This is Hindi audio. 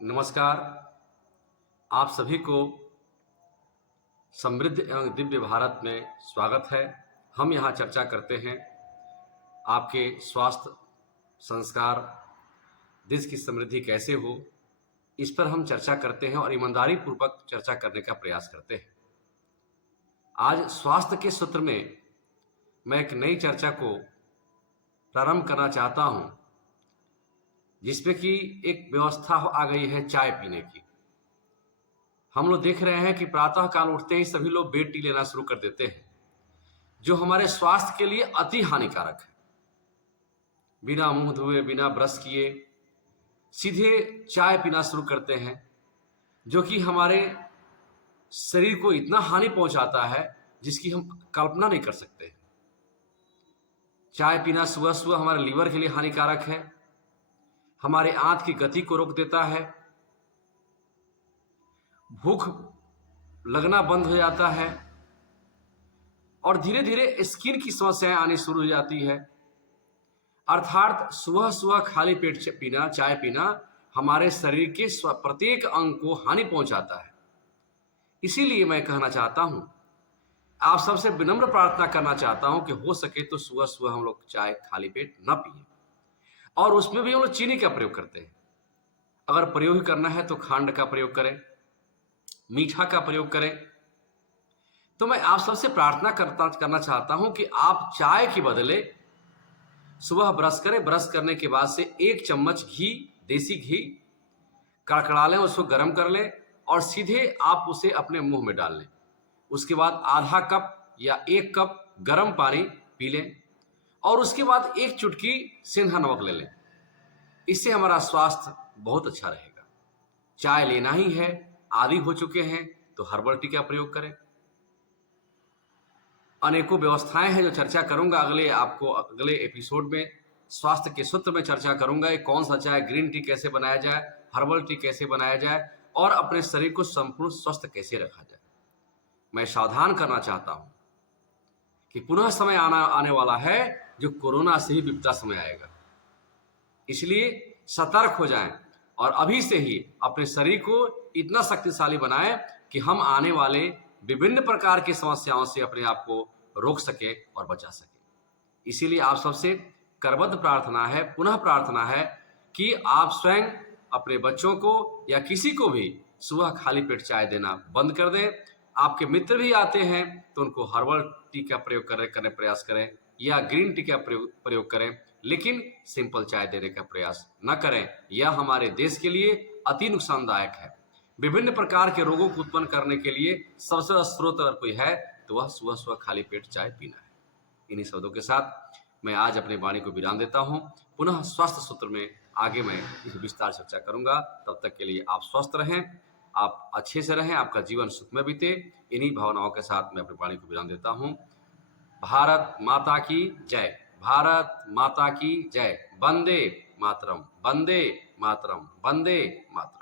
नमस्कार। आप सभी को समृद्ध एवं दिव्य भारत में स्वागत है। हम यहाँ चर्चा करते हैं आपके स्वास्थ्य, संस्कार, देश की समृद्धि कैसे हो, इस पर हम चर्चा करते हैं और ईमानदारी पूर्वक चर्चा करने का प्रयास करते हैं। आज स्वास्थ्य के सूत्र में मैं एक नई चर्चा को प्रारंभ करना चाहता हूँ, जिसमें कि एक व्यवस्था आ गई है चाय पीने की। हम लोग देख रहे हैं कि प्रातः काल उठते ही सभी लोग बेड टी लेना शुरू कर देते हैं, जो हमारे स्वास्थ्य के लिए अति हानिकारक है। बिना मुंह धोए, बिना ब्रश किए सीधे चाय पीना शुरू करते हैं, जो कि हमारे शरीर को इतना हानि पहुंचाता है जिसकी हम कल्पना नहीं कर सकते। चाय पीना सुबह सुबह हमारे लीवर के लिए हानिकारक है, हमारे आंत की गति को रोक देता है, भूख लगना बंद हो जाता है और धीरे धीरे स्किन की समस्याएं आनी शुरू हो जाती है। अर्थात सुबह सुबह खाली पेट चाय पीना हमारे शरीर के प्रत्येक अंग को हानि पहुंचाता है। इसीलिए मैं कहना चाहता हूं, आप सबसे विनम्र प्रार्थना करना चाहता हूं कि हो सके तो सुबह सुबह हम लोग चाय खाली पेट न पिए, और उसमें भी हम लोग चीनी का प्रयोग करते हैं। अगर प्रयोग ही करना है तो खंड का प्रयोग करें, मीठा का प्रयोग करें। तो मैं आप सबसे प्रार्थना करना चाहता हूं कि आप चाय के बदले सुबह ब्रश करें। ब्रश करने के बाद से 1 चम्मच घी, देसी घी कड़कड़ा लें, उसको गर्म कर लें और सीधे आप उसे अपने मुंह में डाल लें। उसके बाद आधा कप या 1 कप गर्म पानी पी लें और उसके बाद 1 चुटकी सेंधा नमक ले लें। इससे हमारा स्वास्थ्य बहुत अच्छा रहेगा। चाय लेना ही है, आदी हो चुके हैं तो हर्बल टी का प्रयोग करें। अनेकों व्यवस्थाएं हैं जो चर्चा करूंगा अगले एपिसोड में। स्वास्थ्य के सूत्र में चर्चा करूंगा कौन सा चाय, ग्रीन टी कैसे बनाया जाए, हर्बल टी कैसे बनाया जाए और अपने शरीर को संपूर्ण स्वस्थ कैसे रखा जाए। मैं सावधान करना चाहता हूं कि पुनः समय आने वाला है जो कोरोना से ही विपदा समय आएगा। इसलिए सतर्क हो जाएं और अभी से ही अपने शरीर को इतना शक्तिशाली बनाएं कि हम आने वाले विभिन्न प्रकार की समस्याओं से अपने आप को रोक सके और बचा सके। इसीलिए आप सबसे करबद्ध प्रार्थना है, पुनः प्रार्थना है कि आप स्वयं अपने बच्चों को या किसी को भी सुबह खाली पेट चाय देना बंद कर दें। आपके मित्र भी आते हैं तो उनको हर्बल टी का प्रयोग करने प्रयास करें या ग्रीन टी का प्रयोग करें, लेकिन सिंपल चाय देने का प्रयास न करें। यह हमारे देश के लिए अति नुकसानदायक है। विभिन्न प्रकार के रोगों को उत्पन्न करने के लिए सबसे बड़ा स्रोत अगर कोई है तो वह सुबह सुबह खाली पेट चाय पीना है। इन्हीं शब्दों के साथ मैं आज अपने वाणी को विराम देता हूं। पुनः स्वास्थ्य सूत्र में आगे मैं इस विस्तार चर्चा करूंगा। तब तक के लिए आप स्वस्थ रहें, आप अच्छे से रहें, आपका जीवन सुखमय बीते। इन्हीं भावनाओं के साथ मैं अपनी वाणी को विराम देता हूं। भारत माता की जय, भारत माता की जय। वंदे मातरम, वंदे मातरम, वंदे मातरम।